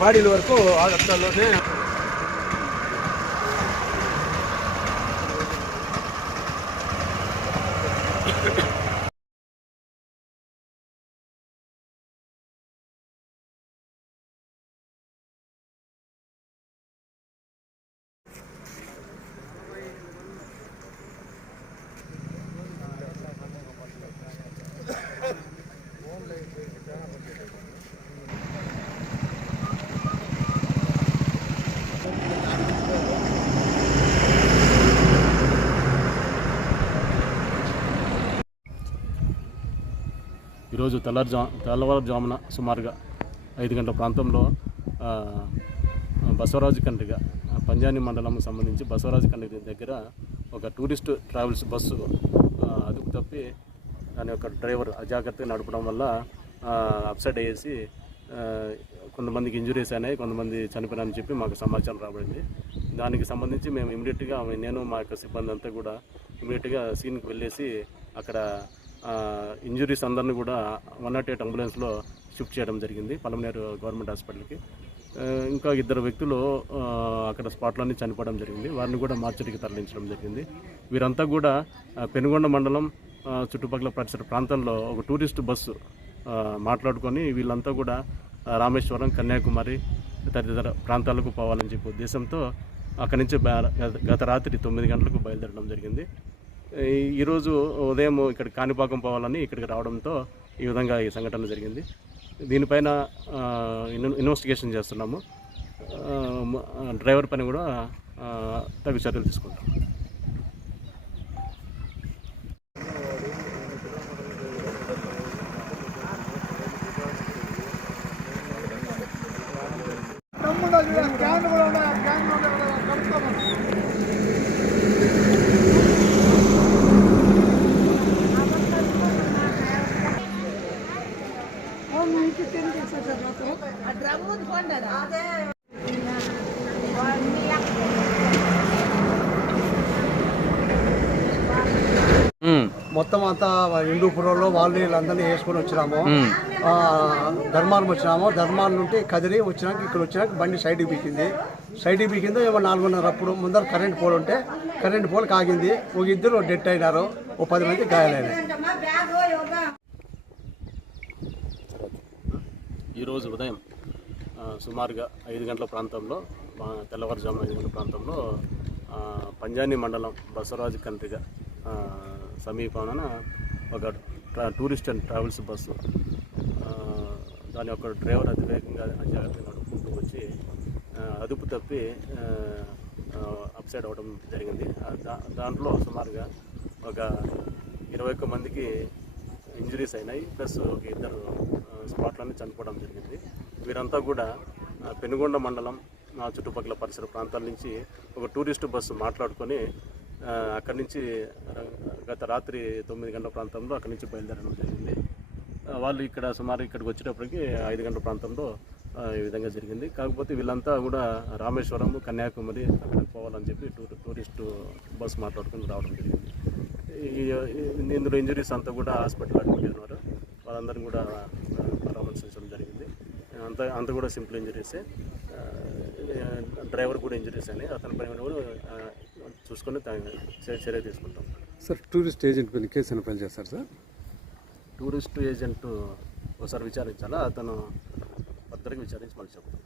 బాడీల వరకు అద్దాల్లోనే ఈరోజు తెల్లవారుజామున సుమారుగా 5 గంటల ప్రాంతంలో బసవరాజు కండ్రిగ పంజాని మండలం సంబంధించి బసవరాజు కండ్రిగ దగ్గర ఒక టూరిస్ట్ ట్రావెల్స్ బస్సు అదుపు తప్పి దాని యొక్క డ్రైవర్ అజాగ్రత్తగా నడపడం వల్ల అప్సెట్ అయ్యేసి కొంతమందికి ఇంజురీస్ అయినాయి, కొంతమంది చనిపోయినారని చెప్పి మాకు సమాచారం రాబడింది. దానికి సంబంధించి మేము ఇమీడియట్గా నేను మా యొక్క సిబ్బంది అంతా కూడా ఇమీడియట్గా సీన్కి వెళ్ళేసి అక్కడ ఇంజురీస్ అందరినీ కూడా 108 అంబులెన్స్లో షిఫ్ట్ చేయడం జరిగింది పలమనేరు గవర్నమెంట్ హాస్పిటల్కి. ఇంకా 2 వ్యక్తులు అక్కడ స్పాట్లోనే చనిపోవడం జరిగింది. వారిని కూడా మార్చరికి తరలించడం జరిగింది. వీరంతా కూడా పెనుగొండ మండలం చుట్టుపక్కల పరిసర ప్రాంతంలో ఒక టూరిస్ట్ బస్సు మాట్లాడుకొని వీళ్ళంతా కూడా రామేశ్వరం, కన్యాకుమారి తదితర ప్రాంతాలకు పోవాలని చెప్పే ఉద్దేశంతో అక్కడి నుంచి గత రాత్రి 9 గంటలకు బయలుదేరడం జరిగింది. ఈరోజు ఉదయం ఇక్కడ కాణిపాకం పోవాలని ఇక్కడికి రావడంతో ఈ విధంగా ఈ సంఘటన జరిగింది. దీనిపైన ఇన్వెస్టిగేషన్ చేస్తున్నాము. డ్రైవర్ పైన కూడా తగు చర్యలు తీసుకుంటాం. మొత్తం అంతా హిందూపురంలో వాళ్ళు వీళ్ళందరినీ వేసుకొని వచ్చినాము. ధర్మారం వచ్చినాము. ధర్మారం నుండి కదిరి వచ్చినాక ఇక్కడ వచ్చినాక బండి సైడ్కి బీకింది. ఏమో 4:30 అప్పుడు ముందర కరెంట్ పోల్ ఉంటే కరెంట్ పోల్ కాగింది. ఒక 2 డెత్ అయినారు, ఒక 10 మంది గాయాలైనారు. ఈరోజు ఉదయం సుమారుగా 5 గంటల ప్రాంతంలో తెల్లవారుజామున 5 గంటల ప్రాంతంలో పంజాని మండలం బసవరాజు కండ్రిగ సమీపాన ఒక టూరిస్ట్ అండ్ ట్రావెల్స్ బస్సు దాని యొక్క డ్రైవర్ అతివేగంగా అజాగ్రత్తగా నడుపుకుంటూ వచ్చి అదుపు తప్పి అప్సైడ్ అవ్వడం జరిగింది. దాంట్లో సుమారుగా ఒక 21 మందికి ఇంజరీస్ అయినాయి, ప్లస్ ఒక 2 స్పాట్లోనే చనిపోవడం జరిగింది. వీరంతా కూడా పెనుగొండ మండలం చుట్టుపక్కల పరిసర ప్రాంతాల నుంచి ఒక టూరిస్ట్ బస్సు మాట్లాడుకొని అక్కడి నుంచి గత రాత్రి 9 గంటల ప్రాంతంలో అక్కడి నుంచి బయలుదేరడం జరిగింది. వాళ్ళు ఇక్కడ సుమారు ఇక్కడికి వచ్చేటప్పటికి 5 గంటల ప్రాంతంలో ఈ విధంగా జరిగింది. కాకపోతే వీళ్ళంతా కూడా రామేశ్వరం, కన్యాకుమారి అక్కడికి పోవాలని చెప్పి టూరిస్టు బస్సు మాట్లాడుకుని రావడం జరిగింది. ఇందులో ఇంజరీస్ అంతా కూడా హాస్పిటల్ అడ్మిట్ అయినారు. వాళ్ళందరినీ కూడా పరామర్శించడం జరిగింది. అంత కూడా సింపుల్ ఇంజరీసే. డ్రైవర్ కూడా ఇంజరీస్ అయినాయి. అతని పైన కూడా చూసుకొని చర్య తీసుకుంటాం. సార్, టూరిస్ట్ ఏజెంట్ పైన కేసు అని ఫైల్ చేస్తారు సార్? టూరిస్ట్ ఏజెంట్ ఒకసారి విచారించాలా, అతను భర్తకి విచారించి మళ్ళీ చెప్తాం.